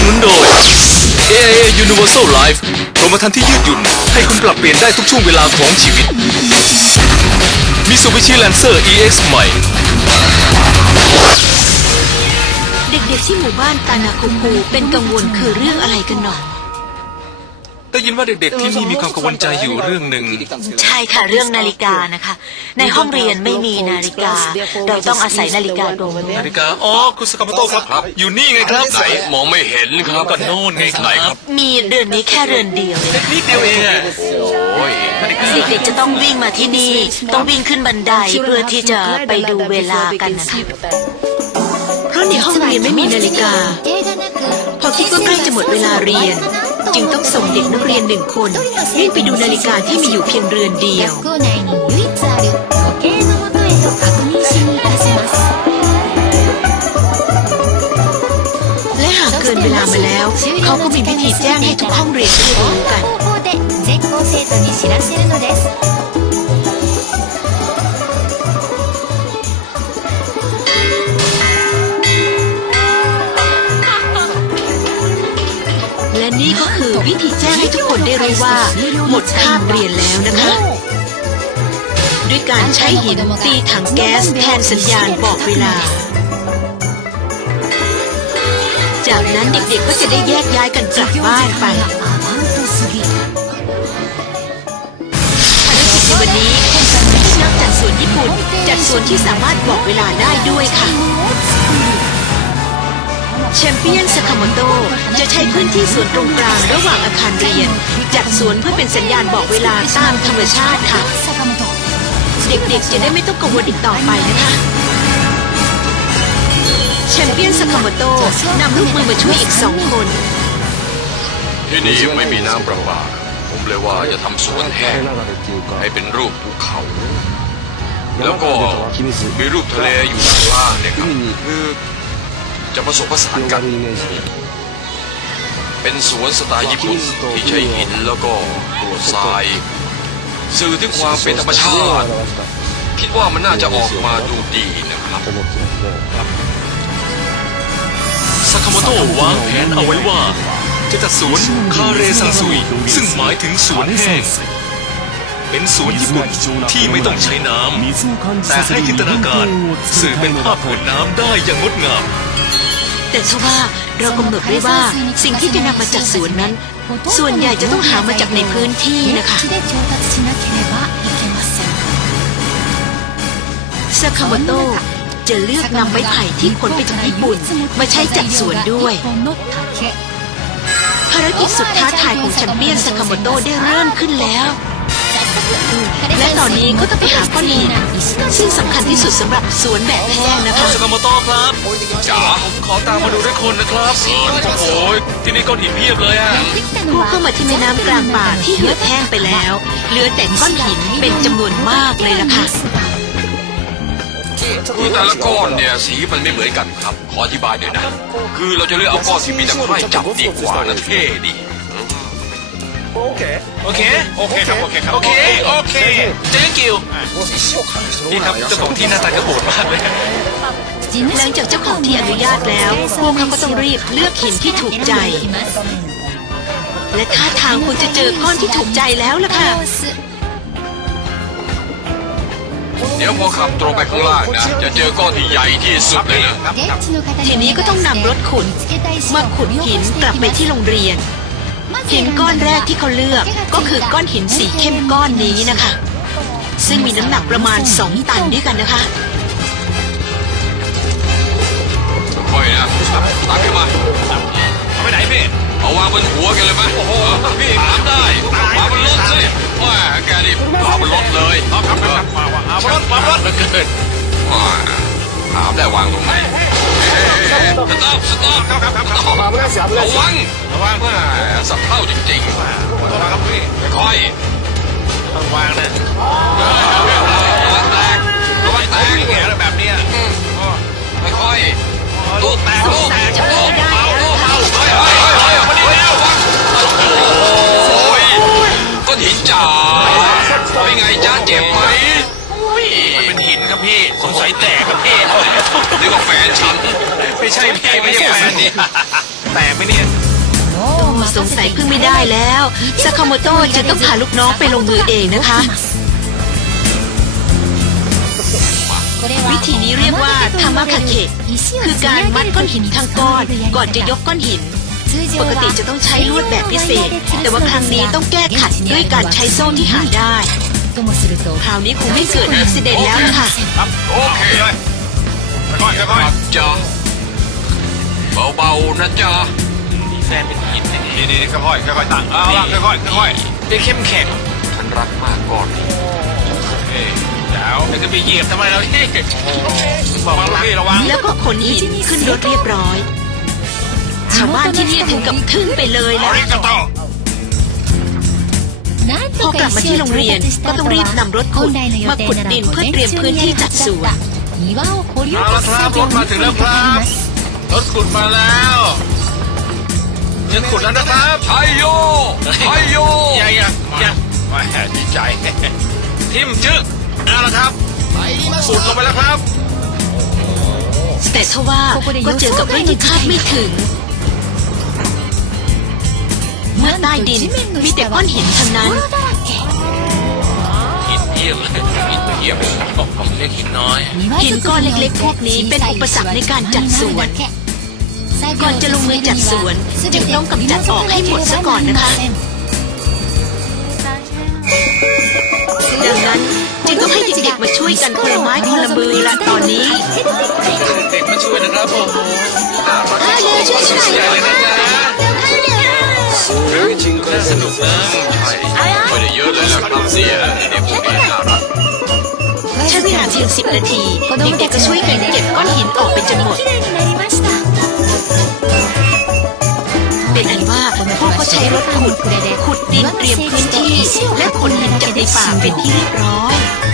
นุนโดย AIA Universal Life กรมธรรม์ที่ยืดหยุ่นให้คุณปรับเปลี่ยนได้ทุกช่วงเวลาของชีวิต Mitsubishi Lancer EX ใหม่เด็กๆที่หมู่บ้านตานาคุคูเป็นกังวลคือเรื่องอะไรกันหนอได้ยินว่าเด็กๆที่นี่มีความกังวลใจอยู่เรื่องหนึ่งใช่ค่ะเรื่องนาฬิกานะคะในห้องเรียนไม่มีนาฬิกาเราต้องอาศัยนาฬิกาตรงนี้นาฬิกาอ๋อคุณสกามโต้ครับอยู่นี่ไงครับไหนมองไม่เห็นครับก็โน่นไงครับมีเดือนนี้แค่เดือนเดียวนิดเดียวเองโอ้ยเด็กๆจะต้องวิ่งมาที่นี่ต้องวิ่งขึ้นบันไดเพื่อที่จะไปดูเวลากันนะคะเพราะในห้องเรียนไม่มีนาฬิกาพอคิดว่าใกล้จะหมดเวลาเรียนจึงต้องส่งเด็กนักเรียน1 คนวิ่งไปดูนาฬิกาที่มีอยู่เพียงเรือนเดียวและหากเกินเวลามาแล้วเขาก็มีวิธีแจ้งให้ทุกห้องเรียนได้รู้กันและนี่ก็คือวิธีแจ้งให้ทุกคนได้รู้ว่าหมดคาบเรียนแล้วนะคะด้วยการใช้หินตีถังแก๊สแทนสัญญาณบอกเวลาจากนั้นเด็กๆก็จะได้แยกย้ายกันกลับบ้านไปภารกิจในวันนี้ที่นักจัดสวนญี่ปุ่นจัดสวนที่สามารถบอกเวลาได้ด้วยค่ะแชมเปี้ยนซากาโมโตจะใช้พื้นที่สวนตรงกลางระหว่างอาคารเรียนจัดสวนเพื่อเป็นสัญญาณบอกเวลาตามธรรมชาติค่ะเด็กๆจะได้ไม่ต้องกังวลอีกต่อไปนะคะแชมเปี้ยนซากาโมโตนำลูกมือมาช่วยอีก2 คนที่นี่ไม่มีน้ำประปาผมเลยว่าจะทำสวนแห้งให้เป็นรูปภูเขาแล้วก็มีรูปทะเลอยู่ด้านล่างเนี่ยครับคือจะผสมผสานกันเป็นสวนสไตล์ญี่ปุ่นที่ใช้หินแล้วก็กรวดทรายสื่อถึงความเป็นธรรมชาติคิดว่ามันน่าจะออกมาดูดีนะครับซากาโมโตะวางแผนเอาไว้ว่าจะจัดสวนคาเรซังซุยซึ่งหมายถึงสวนแห้งเป็นสวนญี่ปุ่นที่ไม่ต้องใช้น้ำแต่ให้จินตนาการสื่อเป็นภาพผืนน้ำได้อย่างงดงามแต่ทว่าเรากำหนดไว้ว่าสิ่งที่จะนำมาจัดสวนนั้นส่วนใหญ่จะต้องหามาจากในพื้นที่นะคะซากาโมโตะจะเลือกนำไม้ไผ่ที่ขนไปจากญี่ปุ่นมาใช้จัดสวนด้วยภารกิจสุดท้าทายของแชมเปี้ยนซากาโมโตะได้เริ่มขึ้นแล้วและตอนนี้ก็ต้องไปหาก้อนหินซึ่งสำคัญที่สุดสำหรับสวนแบบแห้งนะคะซากาโมโตะครับจ๋าผมขอตามมาดูด้วยคนนะครับโอ้โหที่นี่ก้อนหินเพียบเลยอ่ะผู้เข้ามาที่แม่น้ำกลางป่าที่เหือดแห้งไปแล้วเหลือแต่ก้อนหินเป็นจำนวนมากเลยล่ะค่ะคือแต่ละก้อนเนี่ยสีมันไม่เหมือนกันครับขออธิบายหน่อยนะคือเราจะเลือกเอาก้อนที่มีตะไคร่จับดีกว่านะเท่ดีโอเคครับโอเค thank you นี่ครับเจ้าของที่หน้าตากระโดดมากเลยหลังจากเจ้าของที่อนุญาตแล้วพวกเขาก็ต้องรีบเลือกหินที่ถูกใจและท่าทางคุณจะเจอก้อนที่ถูกใจแล้วล่ะค่ะเดี๋ยวพอขับตรงไปข้างล่างนะจะเจอก้อนที่ใหญ่ที่สุดเลยนะทีนี้ก็ต้องนำรถขุดมาขุดหินกลับไปที่โรงเรียนหินก้อนแรกที่เขาเลือกก็คือก้อนหินสีเข้มก้อนนี้นะคะซึ่งมีน้ำหนักประมาณ2 ตันด้วยกันนะคะค่อยนะตักขึ้นมาเอาไปไหนพี่เอาวางบนหัวกันเลยไหมโอ้โหพี่ถามได้วางบนรถสิว่าแกนี่วางบนรถเลยครับวางรถเกินถามได้วางตรงไหนสต๊อประวังสับเท่าจริงๆระวังครับพี่ค่อยต้องวางนะระวังแตกแง่แบบนี้ค่อยลูกแตกเบาก้อนหินจ๋าเป็นไงจ้าเจ็บไหมเป็นหินครับพี่สงสัยแตกครับพี่นี่ก็แฟนฉันไม่ใช่แฟนนี่แต่ไม่เนี่ยสงสัยพึ่งไม่ได้แล้วซากาโมโตะจะต้องพาลูกน้องไปลงมือเองนะคะ วิธีนี้เรียกว่าทามาคาเคะคือการมัดก้อนหินทั้งก้อนก่อนจะยกก้อนหิน ปกติจะต้องใช้ลวดแบบพิเศษ แต่ว่าครั้งนี้ต้องแก้ขัดด้วยการใช้โซ่ที่หาได้ คราวนี้คงไม่เกิดอุบิเหตุแล้วนะคะครับโอเคเลยค่อยๆค่อยจ้าเบาๆนะจ้าๆแฟนเป็นหินนี่ค่อยๆตั้งเอาละค่อยๆได้เข้มแข็งฉันรักมากก่อนนี้แล้วจะไปเหยียบทำไมเราเนี่ยบอกว่าระวังแล้วก็ขนหินขึ้นรถเรียบร้อย ชาวบ้านที่นี่ถึงกับทึ่งไปเลยล่ะ พอกลับมาที่โรงเรียนก็ต้องรีบนำรถขุดมาขุดดินเพื่อเตรียมพื้นที่จัดสวนเอาละครับรถมาถึงแล้วครับรถขุดมาแล้วจะขุดแล้วนะครับชัยโยชัยโยยังมาดีใจทิมจึ๊กเอาละครับขุดลงไปแล้วครับแต่ทว่าก็เจอกับเรื่องที่คาดไม่ถึง เมื่อใต้ดินมีแต่ก้อนหินทั้งนั้นหินเยี่ยมเลยหินเยี่ยมเล็กหินน้อยหินก้อนเล็กๆพวกนี้เป็นอุปสรรคในการจัดสวน ก่อนจะลงมือจัดสวนจึงต้องกำจัดออกให้หมดซะก่อนนะคะ ดังนั้นจึงต้องให้เด็กๆมาช่วยกันคนละไม้คนละมือละตอนนี้เด็กมาช่วยนะครับผมเร็วช่วยหน่อยใหญ่เลยนะจ๊ะน่าสนุกนะใช่ไม่ได้เยอะเลยแหละครับเนี่ยเด็กพวกนี้น่ารักใช้เวลาเพียง10 นาที เด็กๆก็ช่วยกันเก็บก้อนหินออกไปจนหมด เป็นอันว่าพ่อก็ใช้รถขุดดินเตรียมพื้นที่ และขนหินจากในป่าเป็นที่เรียบร้อย